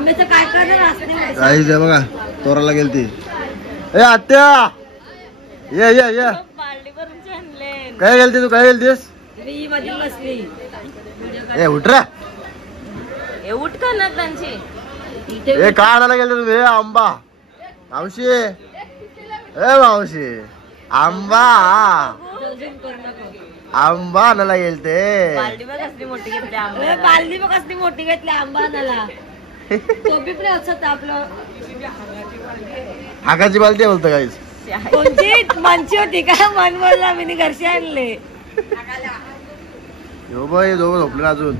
आंब्याचं काय करणार काही जे बघा तोराला गेलती. ए आत्या ये ये ये काय गेलती तू? काय गेलतीस? ए उठ रे. उठ का ना त्यांची. ए काय आणायला गेलते तुम्ही? आंबा. मावशी ए मावशी आंबा आंबा आणायला गेलते. बालदी बघ कसली मोठी घेतली आंबा. बालदी बघ कसली मोठी घेतली आंबा आणायला. टोपी पण असत आपलं. हाकाची बालदी बोलतो गाईस. कोणची मनची होती का? मन बोलला मी घरशी आणले. यो बाई दोघं झोपले अजून.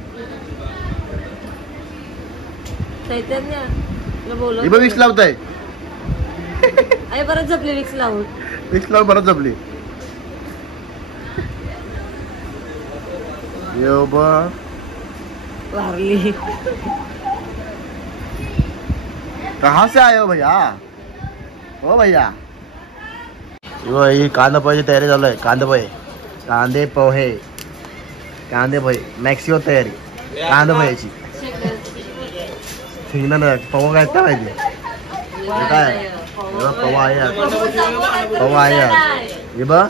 चैतन्य बोल. विक्स लावताय. अरे परत झोपली विक्स लावून. विक्स लावून परत झोपली. यो बा वारली. कहाँ से आए हो भैया? ओ भैया ही कांदा पोह्याची तयारी चालू आहे. कांदा पोहे कांदे पोहे कांदे पोहे मॅक्सिमम तयारी कांदा पोह्याची. शेंगदाणा पवा काय काय माहिती काय? पवा आहे पवा आहे. हे बघ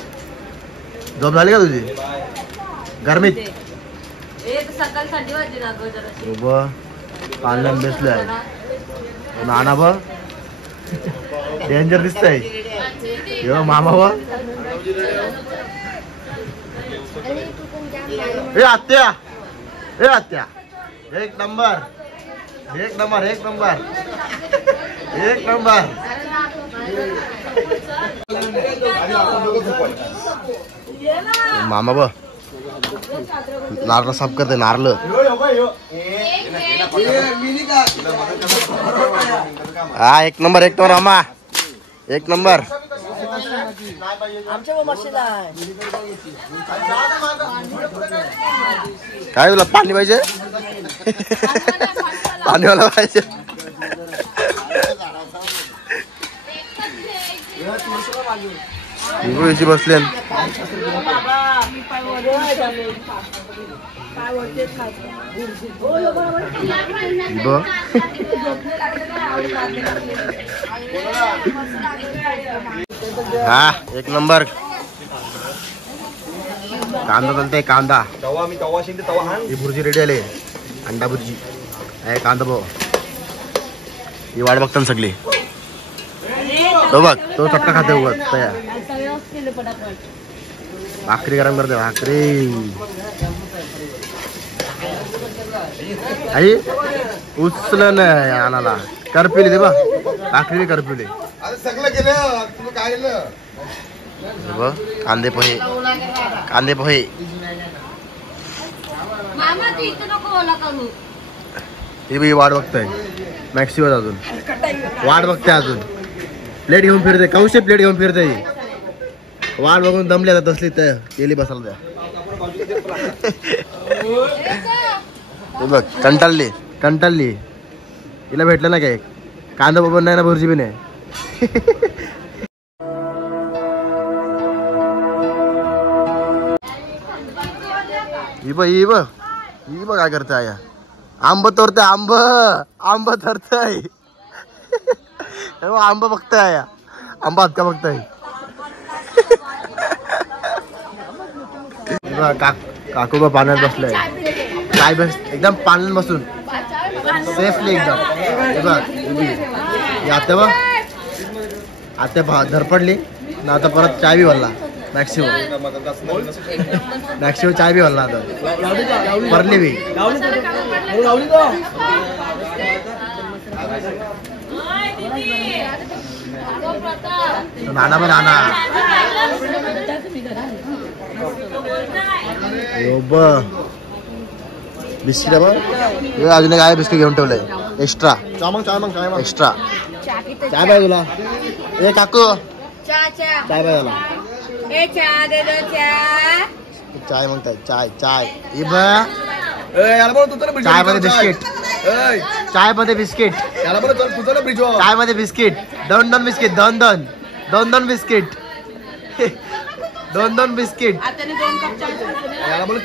झोप झाली का तुझी गरमीत? कांदा बेसले आहे. नाना बघ डेंजर दिसतंय. यो मामा बघ. ए आत्या ए आत्या एक नंबर एक नंबर एक नंबर एक नंबर. मामा बघ नारळ साफ करते. नारळ हा एक नंबर एक नंबर मामा एक नंबर. काय तुला पाणी पाहिजे? पाणीवाला पाहिजे. बसले हा एक नंबर. कांदा चालतंय कांदा. ही भुर्जी रेडी आले. अंडा भुर्जी आहे. कांदा भाऊ ही वाट बघताना सगळी. तो बघ तो चटका खाते उगत तयार. भाकरी गरम करते. भाकरी आई उचल नाही आणाला. करपिली दे बा भाकरी करपिली. बघ कांदे पोहे कांदे पोहे. ही वाट बघताय मॅक्सिमम अजून वाट बघते. अजून प्लेट घेऊन फिरते. कौशे प्लेट घेऊन फिरते. वाट बघून दमली आता तसली तर केली बसायला द्या. बघ कंटाळली कंटाळली. हिला भेटलं ना काय कांदा बरोबर नाही ना भुर्जी बी नाही. ही बघ काय करते आया. आंब तोरते. आंब आंब धरतय. आंब बघताय आया. आंबा हात का बघताय. काकू बा पाण्यात बसलाय. काय बस एकदम पाण्यात बसून सेफली एकदम. आता बघ आता धरपडली ना. आता परत चाय बी भरला. मॅक्सिमम चाय बी भरला. आता भरली बी. नाना बा नाना बिस्किट बघ. अजून काय बिस्किट घेऊन ठेवलंय एक्स्ट्रा. एक्स्ट्रा चाय पाहिजे तुला? ए काकू चाय पाहिजे तुला? चाय म्हणताय चाय चाय. चाय मध्ये बिस्किट. चाय मध्ये बिस्किट. चाय मध्ये बिस्किट. दोन दोन बिस्किट. दोन दोन दोन दोन बिस्किट. दोन दोन बिस्किट.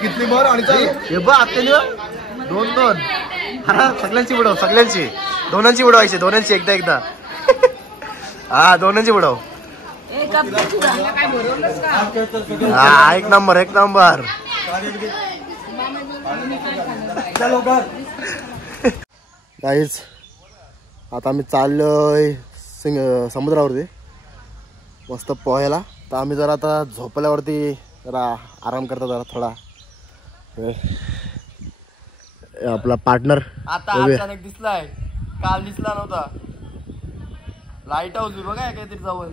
किती भर आणि दोन दोन अरे सगळ्यांची बुडव, सगळ्यांची. दोनांची बुडवायची, दोनांची एकदा एकदा. हा दोनांची बुडव. हा एक नंबर, एक नंबर. गाईज आता आम्ही चाललोय समुद्रावरती मस्त पोहायला. तर आम्ही जरा आता झोपल्यावरती जरा आराम करतो जरा थोडा वेळ. आपला पार्टनर आता अचानक दिसलाय, काल दिसला नव्हता. लाईट हाऊस बघा काहीतरी जवळ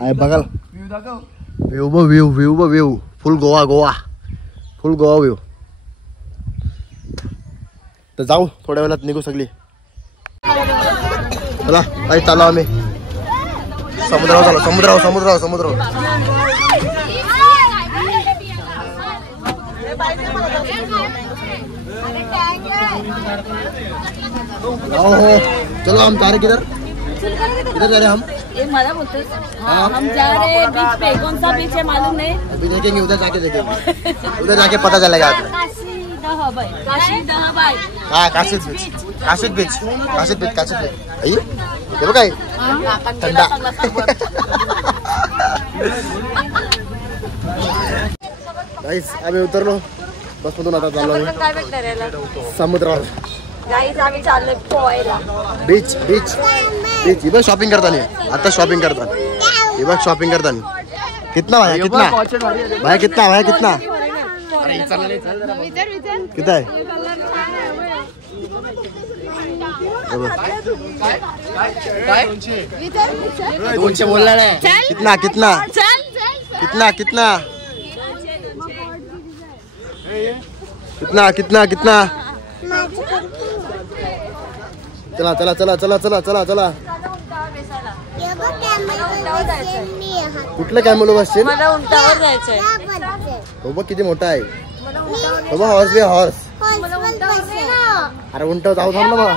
आहे बघाल. व्ह्यू दाखव. व्ह्यू ब व्ह्यू, व्ह्यू ब व्ह्यू. फुल गोवा, गोवा फुल गोवा व्ह्यू. तर जाऊ थोड्या वेळात निघू सगळी. चला काही चालू आम्ही समुद्रावर, चालू समुद्रावर समुद्रावर समुद्रावर. हो हो चलो हम जा रहे. किधर किधर जा रहे हम? मला बोलते हम जा रहे हैं बीच पे. कौन सा बीच है मालूम नहीं. अभी देखेंगे, उधर जाके देखेंगे. उधर जाके पता चलेगा. हाँ Kashid beach, Kashid beach, Kashid beach, Kashid beach. आई हे बघ थंडा. गाईस आम्ही उतरलो बसमधून. आता चाललो समुद्रावर. गाईज आम्ही चाललोय पोहायला. Beach beach beach. ही बघ शॉपिंग करताना, आता शॉपिंग करताना. ही बघ शॉपिंग करताना. कितना भाया, कितना भाया, कितना भाया, कितना कितना आहे? दोनशे बोलला नाही. कितना कितना कितना कितना कितना कितना कितना. चला चला चला चला चला चला चला. कुठलं कॅमेलो बसशील? मला उंटावर जायचंय. हो बघ किती मोठा आहे. हो बघ हॉर्स बी हॉर्स. अरे उंटावर जाऊ थांब ना मग.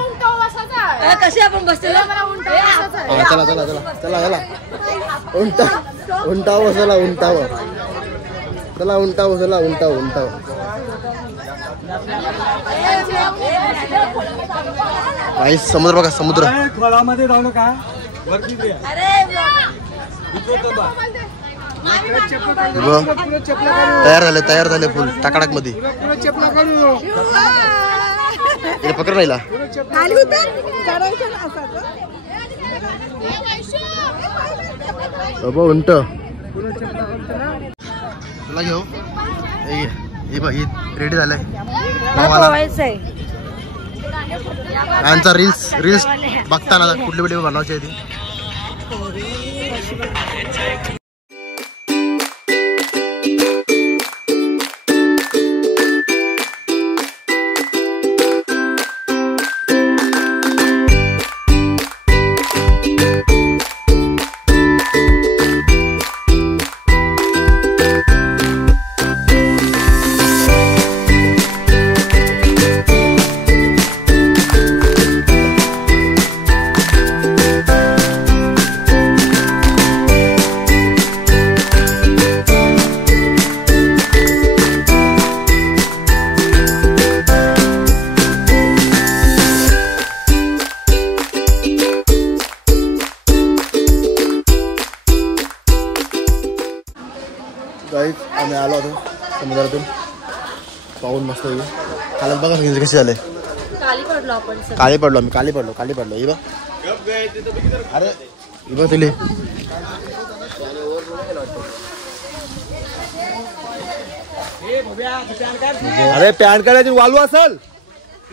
कशी आपण बसलेलो. चला चला चला चला चला. उंटा उंटावर चला, उंटावर चला, उंटावर चला, उंटावर उंटावर. काही समुद्र बघा, समुद्र. खोलामध्ये जाऊ नका. तयार झाले, तयार झाले फुल टाकाटाक मध्ये. पकड राहिला. उंट तुला घेऊ. रेडी झालंय. यांचा रील्स रील्स बघताना कुठली व्हिडिओ बनवायची आहे ती. गाईज आम्ही आलो होतो समुद्रातून पाहून मस्त होईल. हालत बघा कसे झाले. काली पडलो आपण. काळी पडलो आम्ही, काली पडलो, काली पडलो. ही बघ. अरे ही बघ तुले. अरे पॅन कार्ड वालू असेल.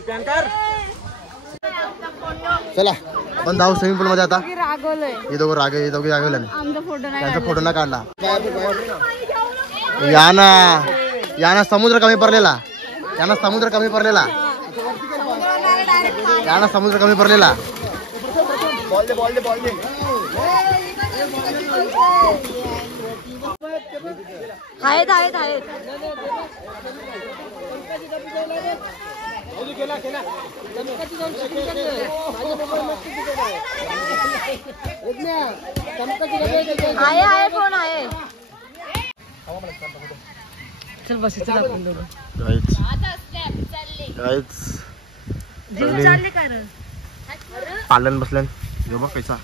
Pan card. चला पण जाऊ स्विमिंग पूल मध्ये आता. रागवलंय. हे दोघं रागे, हे दोघे रागवले. आमचा फोटो नाही. त्यांचा फोटो ना काढला. याना समुद्र कमी पडलेला. याना समुद्र कमी पडलेला. याना समुद्र कमी पडलेला. आहेत आहेत आहेत. आहे आहे फोन आहे. चल बस. जीव चालले काय रे? पालन बसल्यान जो बघ पैसा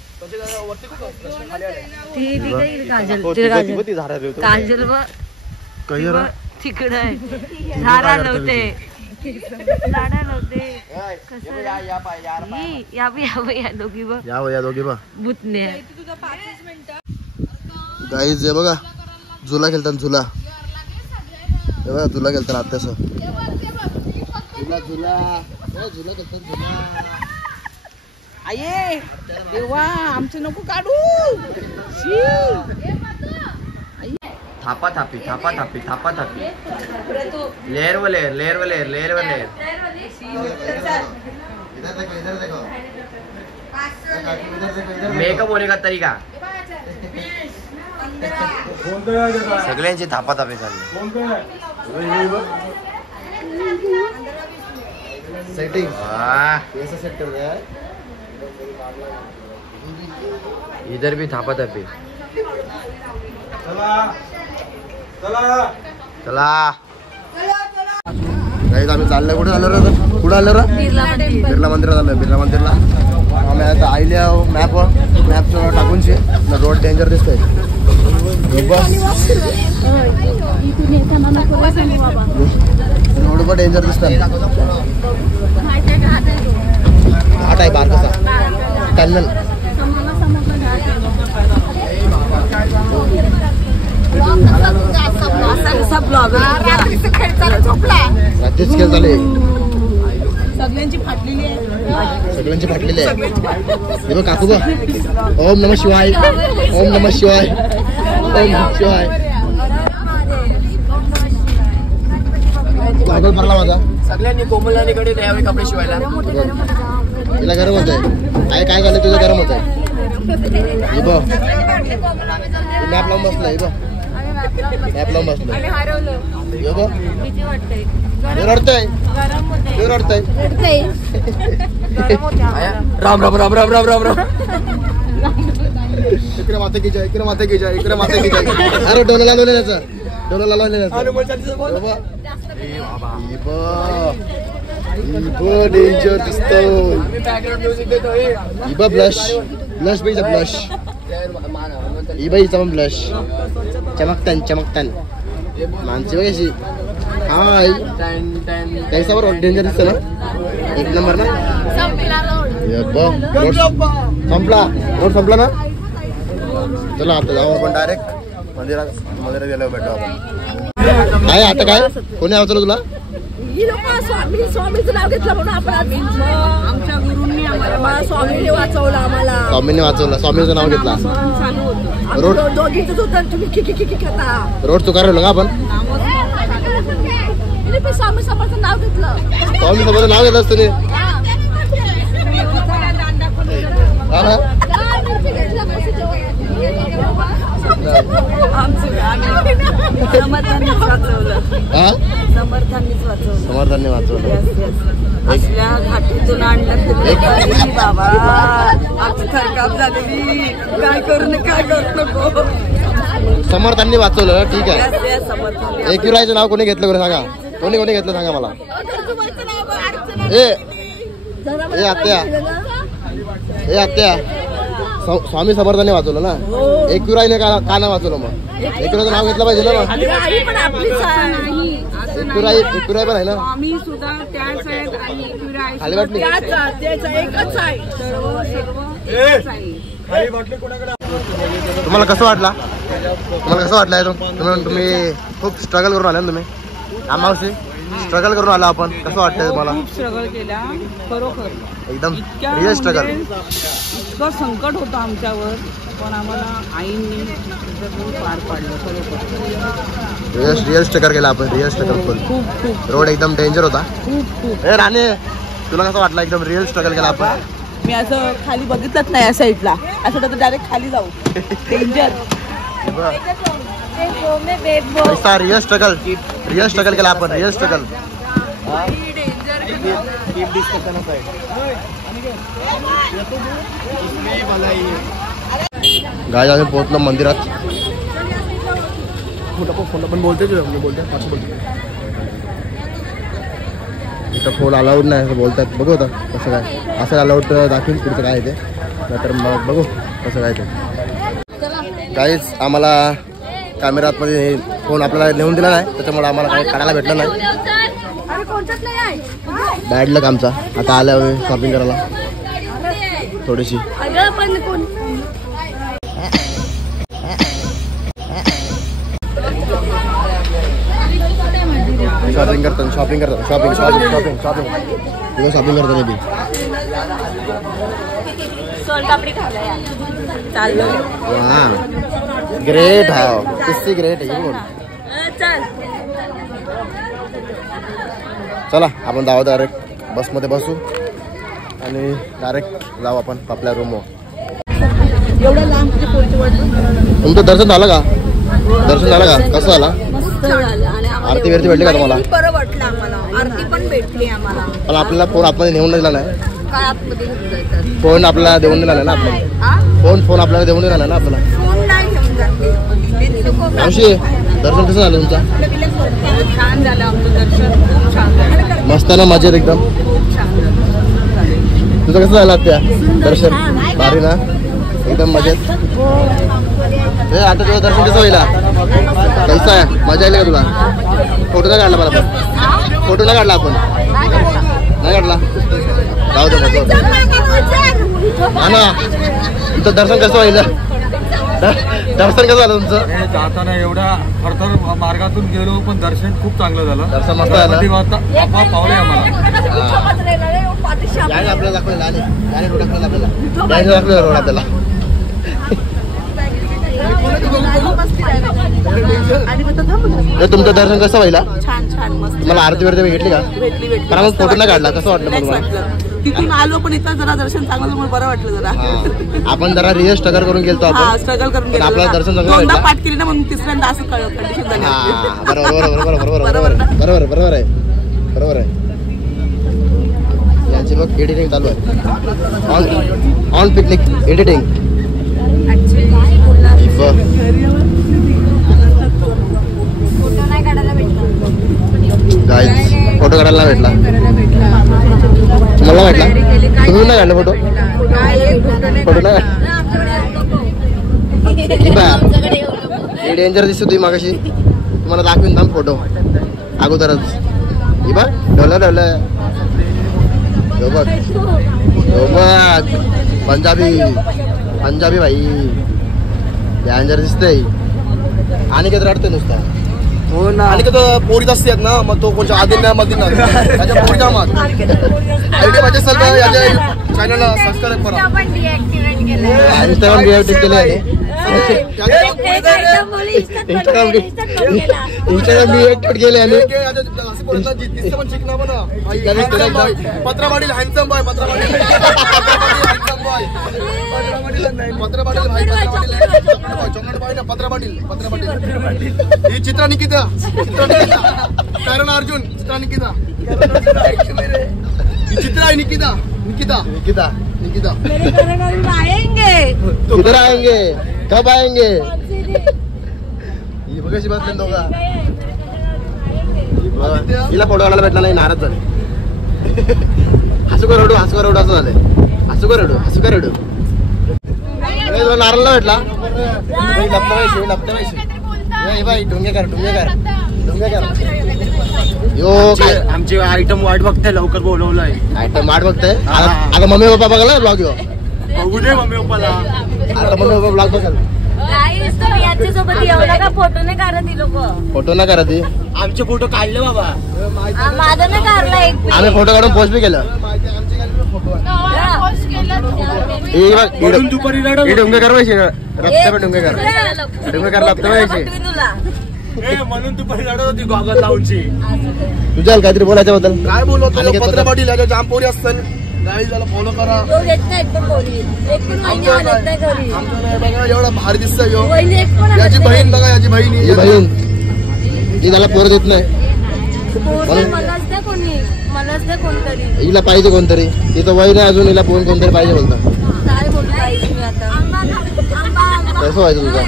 ती काही काजल ते काजल बघ काही रा तिकडे आहे झाडा नव्हते झाडा नव्हते या दोघी बघ या दोघी बघ भूतने गाईज हे बघा झुला खेळतात झुला हे बघा झुला खेळतात आत्यास झुला झुला झुला खेळतात झुला आये देवा आमचे नको काढू थापा थापी थापा थापी थापा थापी लेयर व लेयर लेयर व लेयर लेयर व लेयर इधर देखो मेकअप होने का तरीका सगळ्यांची थापा थापी चालली सेटिंग वाह, कैसा सेट कर रहा है इधर भी थापा थापी चला गाईज आम्ही चाललोय कुठे आलो रे कुठे आलो रे बिर्ला मंदिरात आलोय बिर्ला मंदिरला आम्ही आता आईले आहो मॅप टाकून शे रोड डेंजर दिसतोय रोड पण डेंजर दिसतोय घाट आहे बार कसा टनल रात्रीच खेळ झाले सगळ्यांची फाटलेली आहे सगळ्यांची फाटलेली आहे हे बघ काकू बघ ओम नमः शिवाय ओम नमः शिवाय ओम नमः शिवाय पागल पडला माझा सगळ्यांनी कोमलराणीकडे द्यावे कपडे शिवायला तिला गरम होत आहे काय झालं तुझं गरम होत आहे हे बघ मॅप लावून बसलं हे बघ मॅप लावून बसलं हे बघ रडतंय रडतंय राम राम राम राम राम राम राम इकडे माता की जाय इकडे माता की जाय इकडे माता की जाय अरे डोला लावले त्याचा डोला लावले डेंजर दिसतो इबा ब्लश ब्लश बाईचा ब्लश इबाईचा पण ब्लश चमकतान चमकतान माणसे बघ अशी हाय कैसा बरोबर डेंजर दिसतं ना एक नंबर ना संपला रोड संपला ना चला आता जाऊ आपण डायरेक्ट मंदिरात गेलो भेटू आपण काय आता काय कोणी आवचलं तुला ही लोक स्वामीचं नाव घेतलं म्हणून आपण आमच्या गुरूंनी आम्हाला स्वामीने वाचवलं आम्हाला स्वामीने वाचवलं स्वामीचं नाव घेतला रोड दोघींच होतं तुम्ही खिकी खाता रोड चुकारलो का आपण स्वामी समर्थचं नाव घेतलं स्वामी समोर नाव घेत असतं समर्थांनी वाचवलं असल्या घाटीतून आणलं बाबा आमची थरकाप झालेली काय करू नको समर्थांनी वाचवलं ठीक आहे समर्थ एकविरायचं नाव कोणी घेतलं सांगा कोणी घेतलं सांगा मला ए आत्या स्वामी समर्थांनी वाचवलं ना एकविरायने का नाव वाचवलं मग एकविरायचं नाव घेतलं पाहिजे ना मग एकविराय पण आहे ना खाली वाटली तुम्हाला कसं वाटलं तुम्ही खूप स्ट्रगल करून आले ना तुम्ही आम्हाला स्ट्रगल करून आला आपण कसं वाटतंय तुम्हाला खूप स्ट्रगल केला खरोखर एकदम रिअल स्ट्रगल इतकं संकट होतं आमच्यावर पण आम्हाला आईंनी पार पाडलं खरोखर रिअल स्ट्रगल केला आपण रिअल स्ट्रगल खूप रोड एकदम डेंजर होता खूप ए राणे तुला कसं वाटलं एकदम रिअल स्ट्रगल केला आपण मी असं खाली बघितलंच नाही या साईडला असं तर डायरेक्ट खाली जाऊ डेंजर रिअल स्ट्रगल केला आपण रिअल स्ट्रगल गाय आम्ही पोहोचलो मंदिरात फोन पण बोलते इथं फोन अलाउड नाही असं बोलतात. बघू आता कसं काय असं अलाउड दाखवून पुढचं काय ते नाहीतर मग बघू कसं काय ते. काहीच आम्हाला कॅमेरा आतमध्ये फोन आपल्याला नेऊन दिला नाही त्याच्यामुळे आम्हाला काही काढायला भेटलं नाही. बॅड लक आमचा. आता आल्या शॉपिंग करायला थोडीशी. शॉपिंग करतात शॉपिंग करतात शॉपिंग शॉपिंग शॉपिंग शॉपिंग तुला शॉपिंग करतात मी वा ग्रेट. हाव किती ग्रेट आहे बोल. चला आपण जाऊ डायरेक्ट बसमध्ये बसू आणि डायरेक्ट जाऊ आपण आपल्या रूमवर. तुमचं दर्शन झालं का? दर्शन झालं का? कसं झालं? आरती बिरती भेटली का तुम्हाला? बरं वाटलं आम्हाला. आरती पण भेटली आम्हाला. पण आपल्याला फोन आतमध्ये नेऊन दिला नाही. काय आतमध्ये घेऊन जायचं? फोन आपल्याला देऊन दिला नाही ना आपल्याला. फोन आपल्याला देऊन दिला नाही ना आपल्याला. फोन नाही घेऊन जाते. मावशी दर्शन कसं झालं तुमचं? छान झालं आमचं दर्शन. खूप छान झालं. मस्त ना मजेत एकदम. तुझं कसं झालं त्या दर्शन? भारी ना एकदम मजेत. आता तुझं दर्शन कसं होईल? कैसा आहे? मजा आली का तुला? फोटो नाही काढला मला पण. फोटो नाही काढला आपण नाही काढला. जाऊ दे हा ना. तुमचं दर्शन कसं होईल? दर्शन कसं झालं तुमचं? जाताना एवढ्या खडतर मार्गातून गेलो पण दर्शन खूप चांगलं झालं. दर्शन मस्त झालं. पावले आम्हाला आपल्याला दाखवलेलं आले रोड आपल्याला. तुमचं दर्शन कसं व्हायला? छान छान मस्त. तुम्हाला आरती वरती भेटली का? कारण फोटो नाही काढला. कसं वाटलं मला? तिथून आलो पण इथं जरा दर्शन चांगलं म्हणून बरं वाटलं जरा. आपण जरा रिअल स्ट्रगल करून गेलतो आपण. स्ट्रगल करून गेलो. आपल्याला दर्शन चांगलं दोनदा भेटलं. पाठ केली ना म्हणून तिसऱ्यांदा असं कंडिशन झाली. बरोबर बरोबर बरोबर बरोबर बरोबर बरोबर आहे बरोबर आहे. यांची बघ एडिटिंग चालू आहे. On picnic editing. फोटो काढायला भेटला. मला भेटला. तुम्ही नाही काढला फोटो? फोटो नाही. डेंजर दिसतो तुम्ही मागाशी. तुम्हाला दाखवीन थांब फोटो अगोदरच. ही बघ डोलं डोलं बघ बघ. पंजाबी पंजाबी भाई डेंजर दिसतंय. आणि काही रडतंय नुसतं. हो ना. आणि तो पोरीत असतात ना मग तो कोणत्या आदिना मधीना त्याच्या पोरीचा मग आयडिया पाहिजे असेल तर याच्या चॅनलला सबस्क्राईब करा. इंस्टाग्राम डिएक्टिव्ह केले आहे. इंस्टाग्राम डिएक्टिव्ह केले आणि पत्रावाडील हँडसम बॉय. पत्रावाडील ही चित्रा निकिता कारण अर्जुन चित्रा निकिता ही चित्रा आहे निकिता निकिता निकिता निकिता. किधर आएंगे कब आएंगे? ही बघाशी बसले दोघा. हिला फोटो काढायला भेटला नाही नाराज झाले. हसू का रडू हसू का रडू असं झालंय. हसू का रडू हसू का रडू. नारळला भेटला. डोंगेकर डोंगेकर डोंगेकर यो आमची आयटम वाट बघते लवकर बोलवलंय. आयटम वाट बघताय. आता मम्मी पप्पा बघायला ब्लॉग यो. बघू दे मम्मी पप्पाला. आता मम्मी पप्पा ब्लॉग बघाल. याच्यासोबत एवढा का फोटो नाही काढत ती लोक. फोटो ना करा ती. आमचे फोटो काढले बाबा. माझा नाही काढला एक. आम्ही फोटो काढून पोस्ट बी केलं. दुपारी डोंगेकर व्हायचे रस्त्यावर डोंगेकर डोंगेकर लागतं व्हायचे. म्हणून दुपारी लढत होती गॉगल लावूनची. तुझ्या काहीतरी बोलायच्या बद्दल काय बोलतो पत्रपाटील याच्या जाम पोरी असतात. गाडी त्याला फॉलो करा. बघा एवढा भारी दिसतोय यो. याची बहीण बघा याची बहीण ही बहीण ही त्याला पोर देत नाही. हिला पाहिजे कोणतरी. तिचं वय नाही अजून. हिला फोन कोणतरी पाहिजे बोलता. कसं व्हायचं तुझं?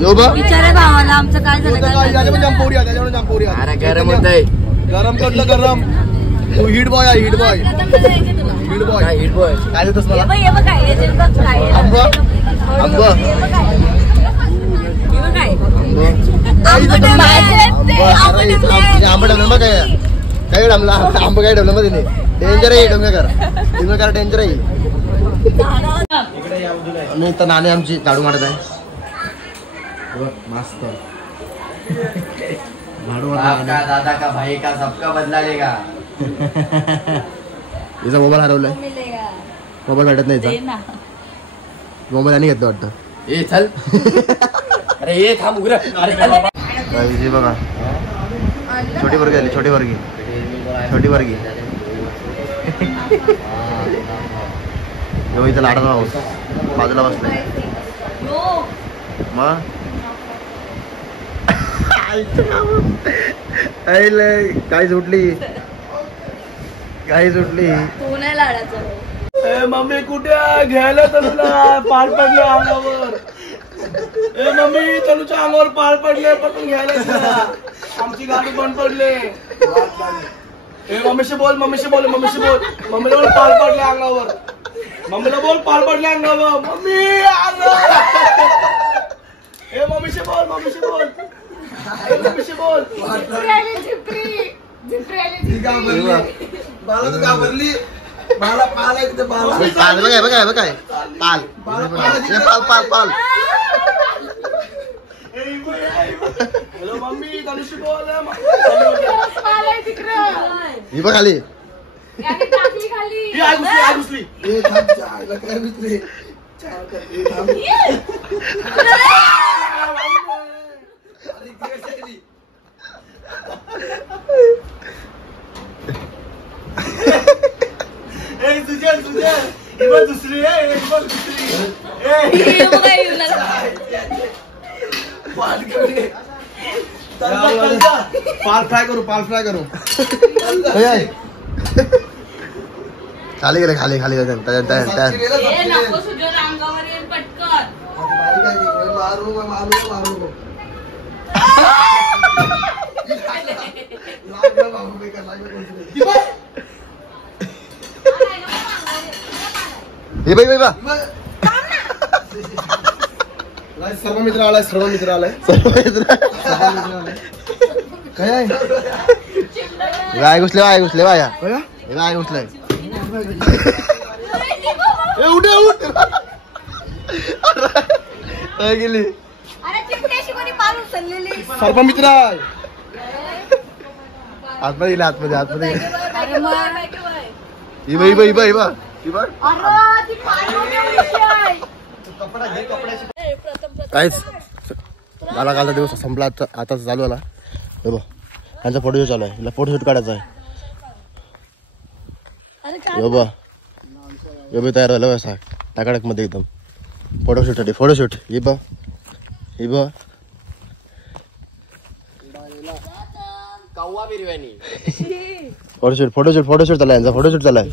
यो बा विचारे भावाला आमचं काय झालं काय त्याच्यामध्ये जांपोरिया त्याच्यामध्ये जांपोरिया अरे गरम होत आहे. गरम कटलं गरम. तू हिट बॉय आहे hit boy hit boy hit boy काय देतोस मला हे बघ काय याच्यात बघ काय आहे. आंब आंब हे बघ काय हे बघ काय आंबा ठेवलं मग काय काय डामला आंबा काय ठेवलं मग तिने डेंजर आहे डोंगेकर डेंजर आहे. आणि तर नाणे आमची झाडू मारत आहे मस्त झाडू आपका दादा का भाई का सबका बदला लेगा. हिचा मोबाईल हरवलाय मोबाईल भेटत नाही हिचा मोबाईल आणि घेतलं वाटतं. ए चल अरे ये थांब उघड. अरे बघा छोटी वर्गी आली छोटी वर्गी यो इथं लाडाचा पाऊस बाजूला बसलाय मग काय सुटली तू नाही लाडाचा मम्मी कुठे घ्यायला तनुला पाल पडले अंगावर. ए मम्मी तनुच्या अंगावर पाल पडले पण घ्यायला आमची गाडी बंद पडले. ए मम्मीशी बोल मम्मीला बोल पाल पडले अंगावर. मम्मीला बोल पाल पडले अंगावर. मम्मी ए मम्मीशी बोल बघाय पाल हॅलो मम्मी तनुशी बोल. ही बघ खाली घुसली. दुसरी पाल फ्राय करू खाली गेले खाली सर्व मित्र आलाय काय घुसले बाया घुसलाय गेली सर्प मित्र आतमध्ये काहीच मला कालचा दिवस संपला आता चालू आला. हे बघ यांचा फोटोशूट चालू आहे. हिला फोटोशूट काढायचा आहे. हे बघ तयार झालं असा टाकाटक मध्ये एकदम फोटोशूट हे बघ फोटोशूट चालू आहे यांचा फोटोशूट चालू आहे.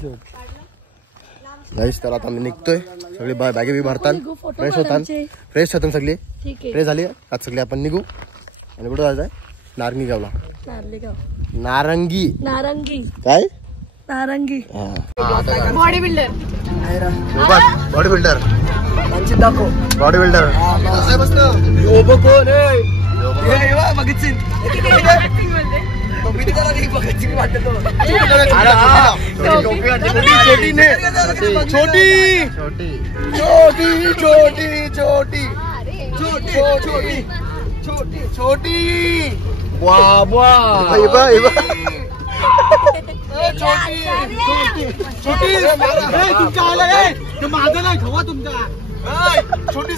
गाईस तर आता आम्ही निघतोय. सगळी बॅगे बी भरतात फ्रेश होतात सगळी फ्रेश झाली. आज सगळी आपण निघू आणि कुठं जायचंय नारंगी गावला. नारंगी काय बॉडी बिल्डर छोटी माझं नाही खवा तुमचा. छोटी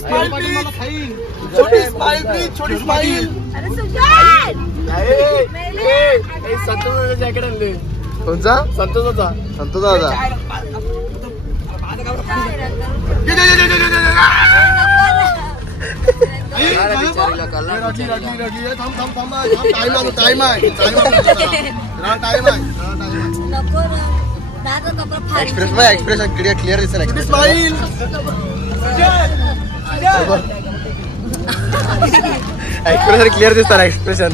स्माइल संतोषाचा जॅकेट आणले. कोणचा संतोषाचा एक्सप्रेस क्लिअर दिसेल. एक्सप्रेशन क्लिअर दिसतात एक्सप्रेशन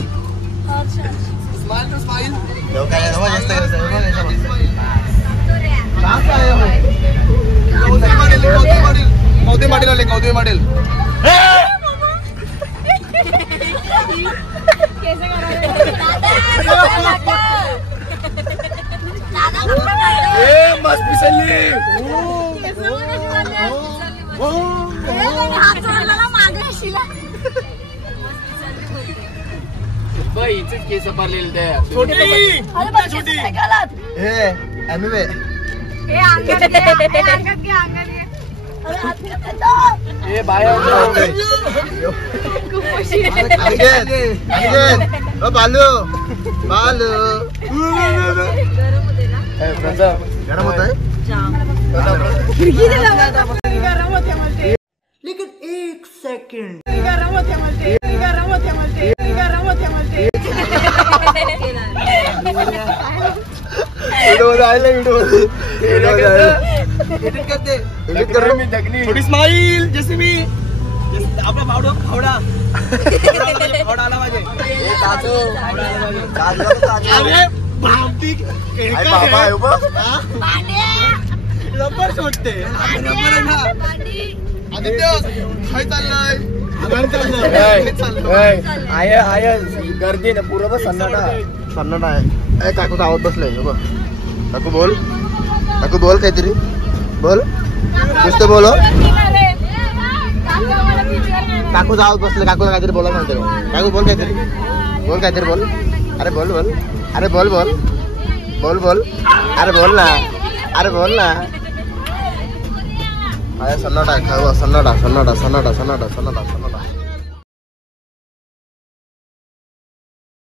कौतुई मॉडेल आले कौतुई मॉडेल मस्त पिसली केस पारलेले छोटी हे एमिवे बालू बालू गरम होत आहे लेकिन एक सेकंड थोडी स्माईल जसे मी आपला फावडा फावडा आला पाहिजे रबर सोडते गर्दी ना पुरं बस सन्नाटा सन्नाटा आहे काकूचा आवाज बसलाय काकू बोल काहीतरी बोल नुसतं बोल काकूचा आवाज बसलाय काकूला काहीतरी बोला म्हणते काकू बोल काहीतरी बोल अरे बोल अरे बोल अरे बोल ना अरे सन्नाटा सन्नाटा